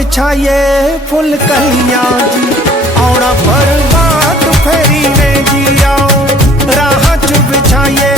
ਵਿਛਾਈਏ ਫੁੱਲ ਕਲੀਆਂ ਜੀ। ਆਉਣਾ ਬਰਬਾਦ ਫੇਰੀ ਨੇ ਜੀ ਆਓ। ਰਾਹ ਚ ਵਿਛਾਈਏ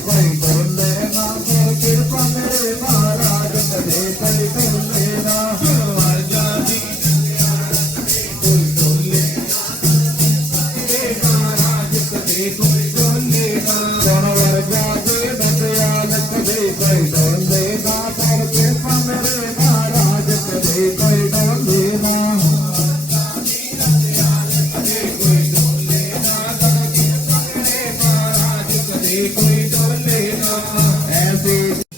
ਕੋਈ ਬੋਲੇ ਕਦੇ ਕੋਈ ਕਦੇ ਕੋਈ ਬੋਲੇ ਨਾ ਸੁਣ ਵਰਗਾ ਦੇ ਨਾ ਕਰ ਮਹਾਰਾਜ ਕਦੇ ਕੋਈ ਬੋਲੇ birthday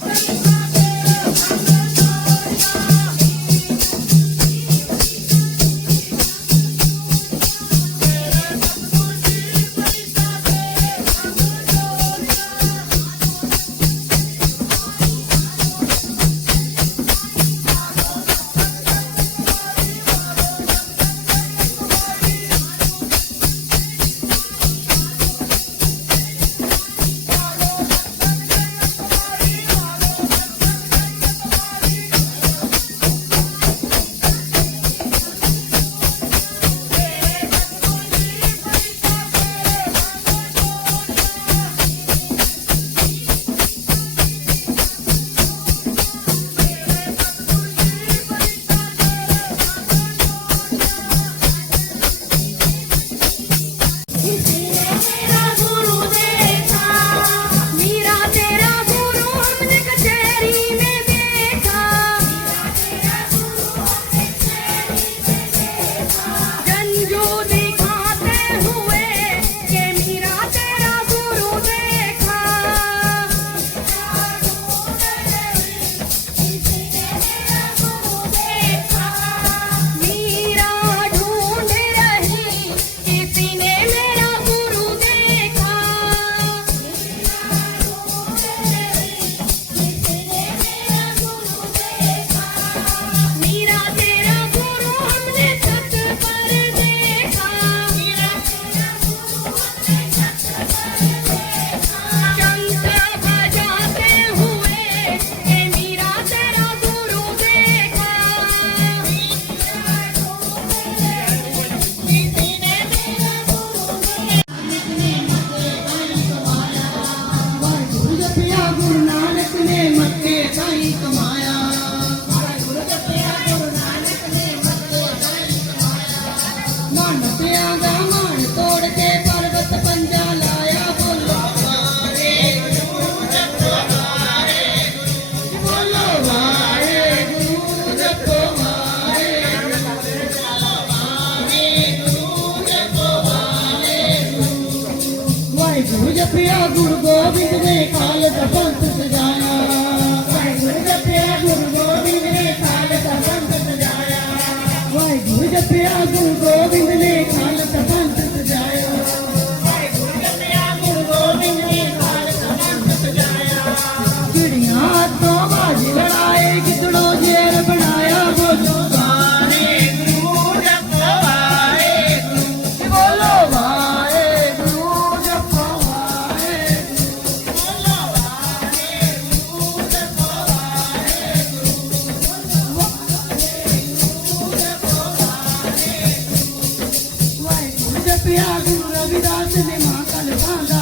हाथ में माँ कलवा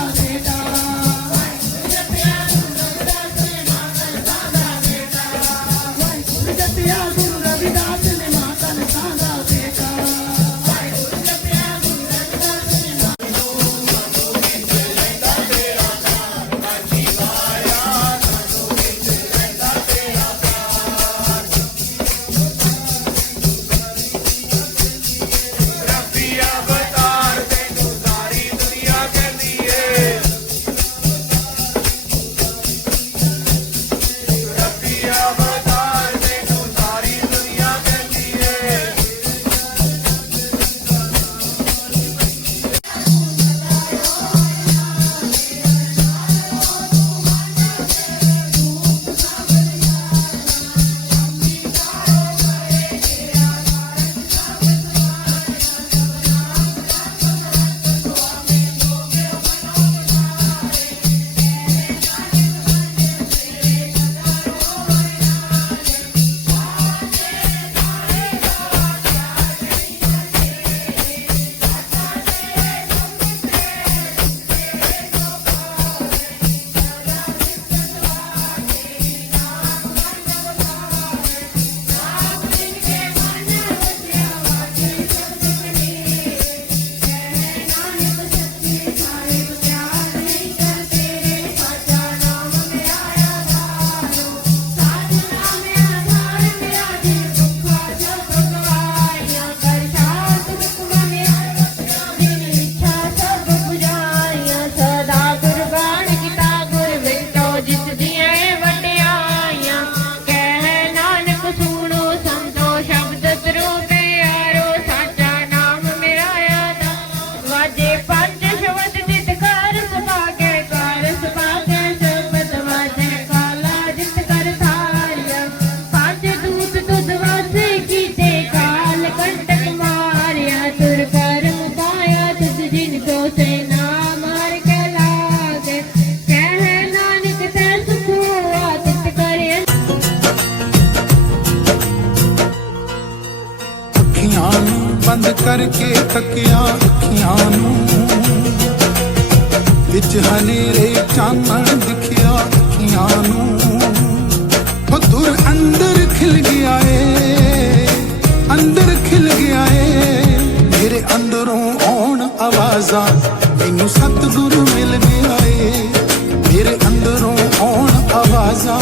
ਬੰਦ ਕਰਕੇ ਥੱਕਿਆ ਅੱਖੀਆਂ ਨੂੰ। ਵਿੱਚ ਹਨੇਰੇ ਚਾਨਣ ਦਿਖਿਆ ਅੱਖੀਆਂ ਨੂੰ। ਮਧੁਰ ਅੰਦਰ ਖਿਲ ਗਿਆ ਏ, ਅੰਦਰ ਖਿਲ ਗਿਆ ਏ। ਮੇਰੇ ਅੰਦਰੋਂ ਆਉਣ ਆਵਾਜ਼ਾਂ ਮੈਨੂੰ ਸਤਿਗੁਰੂ ਮਿਲ ਗਿਆ ਏ। ਮੇਰੇ ਅੰਦਰੋਂ ਆਉਣ ਆਵਾਜ਼ਾਂ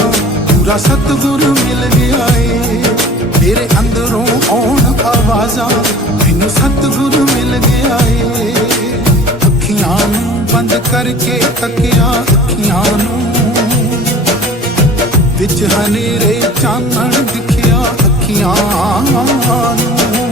ਪੂਰਾ ਸਤਿਗੁਰੂ ਮਿਲ ਗਿਆ ਏ। ਮੇਰੇ ਅੰਦਰੋਂ ਆਉਣ ਆਵਾਜ਼ਾਂ ਕਰਕੇ ਤੱਕਿਆ ਅੱਖੀਆਂ ਨੂੰ। ਵਿੱਚ ਹਨੇਰੇ ਚਾਨਣ ਦਿਖਿਆ ਅੱਖੀਆਂ ਨੂੰ।